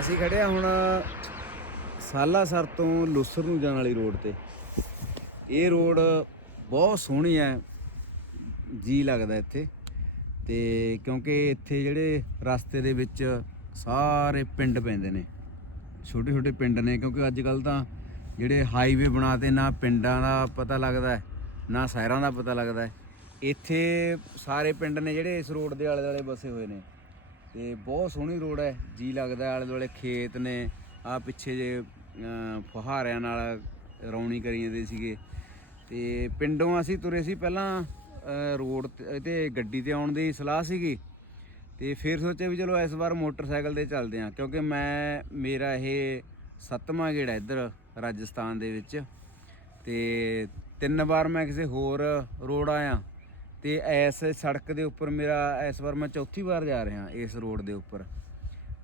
ਅਸੀਂ ਖੜੇ ਆ ਹੁਣ ਸਾਲਾਸਰ ਤੋਂ ਲੁਸਰ ਨੂੰ ਜਾਣ ਵਾਲੀ ਰੋਡ ਤੇ। ਇਹ ਰੋਡ ਬਹੁਤ ਸੋਹਣੀ ਹੈ ਜੀ ਲੱਗਦਾ ਇੱਥੇ। ਤੇ ਕਿਉਂਕਿ ਇੱਥੇ ਜਿਹੜੇ ਰਸਤੇ ਦੇ ਵਿੱਚ ਸਾਰੇ ਪਿੰਡ ਪੈਂਦੇ ਨੇ। ਛੋਟੇ ਛੋਟੇ ਪਿੰਡ ਨੇ ਕਿਉਂਕਿ ਅੱਜ ਕੱਲ ਤਾਂ ਜਿਹੜੇ ਹਾਈਵੇ ਬਣਾਤੇ ਨਾ ਪਿੰਡਾਂ ਦਾ ਪਤਾ ਲੱਗਦਾ ਹੈ, ਨਾ ਸ਼ਹਿਰਾਂ ਦਾ ਪਤਾ ਲੱਗਦਾ। ਹੈ। ਇੱਥੇ ਸਾਰੇ ਪਿੰਡ ਨੇ ਜਿਹੜੇ ਇਸ ਰੋਡ ਦੇ ਆਲੇ ਦੁਆਲੇ ਵਸੇ ਹੋਏ ਨੇ। ਤੇ ਬਹੁਤ ਸੋਹਣੀ ਰੋਡ ਹੈ। ਜੀ ਲੱਗਦਾ ਆਲੇ ਦੁਆਲੇ ਖੇਤ ਨੇ। ਆ ਪਿੱਛੇ ਜੇ ਫੁਹਾਰਿਆਂ ਨਾਲ ਰੌਣੀ ਕਰੀ ਜਾਂਦੇ ਸੀਗੇ। ਤੇ ਪਿੰਡੋਂ ਅਸੀਂ ਤੁਰੇ ਸੀ ਪਹਿਲਾਂ ਰੋਡ ਤੇ ਤੇ ਗੱਡੀ ਤੇ ਆਉਣ ਦੀ ਸਲਾਹ ਸੀਗੀ। ਤੇ ਫਿਰ ਸੋਚਿਆ ਵੀ ਚਲੋ ਇਸ ਵਾਰ ਮੋਟਰਸਾਈਕਲ ਤੇ ਚੱਲਦੇ ਹਾਂ, ਕਿਉਂਕਿ ਮੈਂ, ਮੇਰਾ ਇਹ ਸੱਤਵਾਂ ਗੇੜਾ ਇੱਧਰ ਰਾਜਸਥਾਨ ਦੇ ਵਿੱਚ। ਤੇ ਤਿੰਨ ਵਾਰ ਮੈਂ ਕਿਸੇ ਹੋਰ ਰੋਡ ਆਇਆ। ਤੇ ਐਸ ਸੜਕ ਦੇ ਉੱਪਰ ਮੇਰਾ ਇਸ ਵਾਰ ਮੈਂ ਚੌਥੀ ਵਾਰ ਜਾ ਰਿਹਾ ਇਸ ਰੋਡ ਦੇ ਉੱਪਰ।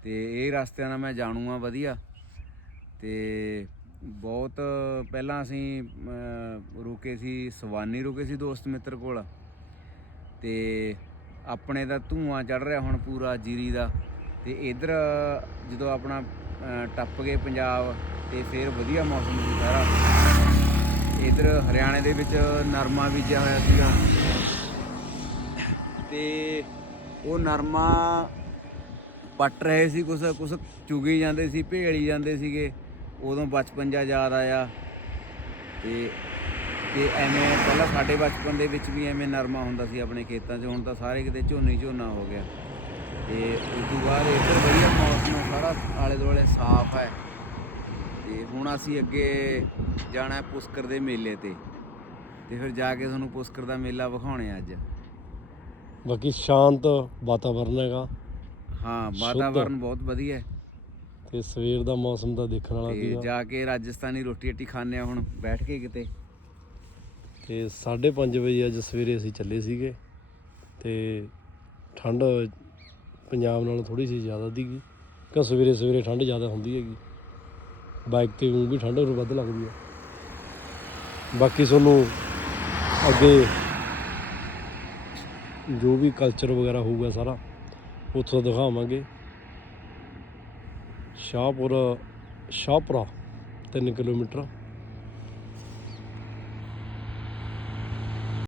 ਤੇ ਇਹ ਰਸਤਿਆਂ ਨਾਲ ਮੈਂ ਜਾਣੂ ਜਾਣੂਗਾ ਵਧੀਆ। ਤੇ ਬਹੁਤ ਪਹਿਲਾਂ ਅਸੀਂ ਰੁਕੇ ਸੀ, ਸਵਾਨੀ ਰੁਕੇ ਸੀ ਦੋਸਤ ਮਿੱਤਰ ਕੋਲ। ਤੇ ਆਪਣੇ ਦਾ ਧੂਆਂ ਚੜ ਰਿਹਾ ਹੁਣ ਪੂਰਾ ਜੀਰੀ ਦਾ। ਤੇ ਇਧਰ ਜਦੋਂ ਆਪਣਾ ਟੱਪ ਗਏ ਪੰਜਾਬ ਤੇ ਫਿਰ ਵਧੀਆ ਮੌਸਮ ਸੀ ਸਾਰਾ। ਇਧਰ ਹਰਿਆਣੇ ਦੇ ਵਿੱਚ ਨਰਮਾ ਬੀਜਿਆ ਹੋਇਆ ਸੀਗਾ। ਤੇ ਉਹ ਨਰਮਾ ਪੱਟ ਰਹੇ ਸੀ, ਕੁਛ ਕੁਛ ਚੁਗੀ ਜਾਂਦੇ ਸੀ, ਭੇਲੀ ਜਾਂਦੇ ਸੀਗੇ। ਉਦੋਂ ਬਚਪਨ ਜਿਹਾ ਯਾਦ ਆਇਆ ਤੇ ਤੇ ਐਵੇਂ ਪਹਿਲਾਂ ਸਾਡੇ ਬਚਪਨ ਦੇ ਵਿੱਚ ਵੀ ਐਵੇਂ ਨਰਮਾ ਹੁੰਦਾ ਸੀ ਆਪਣੇ ਖੇਤਾਂ 'ਚ, ਹੁਣ ਤਾਂ ਸਾਰੇ ਕਿਤੇ ਝੋਨਾ ਝੋਨਾ ਹੋ ਗਿਆ। ਤੇ ਉਸ ਤੋਂ ਬਾਅਦ ਇੱਧਰ ਵਧੀਆ ਮੌਸਮ ਸਾਰਾ ਆਲੇ ਦੁਆਲੇ ਸਾਫ਼ ਹੈ। ਤੇ ਹੁਣ ਅਸੀਂ ਅੱਗੇ ਜਾਣਾ ਪੁਸ਼ਕਰ ਦੇ ਮੇਲੇ ਤੇ। ਤੇ ਫਿਰ ਜਾ ਕੇ ਤੁਹਾਨੂੰ ਪੁਸ਼ਕਰ ਦਾ ਮੇਲਾ ਵਿਖਾਉਣੇ ਆ ਅੱਜ। ਬਾਕੀ ਸ਼ਾਂਤ ਵਾਤਾਵਰਨ ਹੈਗਾ। ਹਾਂ ਵਾਤਾਵਰਨ ਬਹੁਤ ਵਧੀਆ ਹੈ। ਤੇ ਸਵੇਰ ਦਾ ਮੌਸਮ ਤਾਂ ਦੇਖਣ ਵਾਲਾ ਸੀਗਾ। ਜਾ ਕੇ ਰਾਜਸਥਾਨੀ ਰੋਟੀ ਅੱਟੀ ਖਾਣੇ ਆ ਹੁਣ ਬੈਠ ਕੇ ਕਿਤੇ। ਤੇ 5:30 ਵਜੇ ਅੱਜ ਸਵੇਰੇ ਅਸੀਂ ਚੱਲੇ ਸੀਗੇ। ਤੇ ਠੰਡ ਪੰਜਾਬ ਨਾਲੋਂ ਥੋੜੀ ਸੀ ਜ਼ਿਆਦਾ ਸੀਗੀ। ਕਿ ਸਵੇਰੇ ਸਵੇਰੇ ਠੰਡ ਜ਼ਿਆਦਾ ਹੁੰਦੀ ਹੈਗੀ। ਬਾਈਕ ਤੇ ਵੀ ਠੰਡ ਹੋਰ ਵੱਧ ਲੱਗਦੀ ਹੈ। ਬਾਕੀ ਤੁਹਾਨੂੰ ਅੱਗੇ ਜੋ ਵੀ ਕਲਚਰ ਵਗੈਰਾ ਹੋਊਗਾ ਸਾਰਾ ਉੱਥੋਂ ਦਿਖਾਵਾਂਗੇ। ਸ਼ਾਹਪੁਰ ਸ਼ਾਹਪੁਰਾ 3 ਕਿਲੋਮੀਟਰ।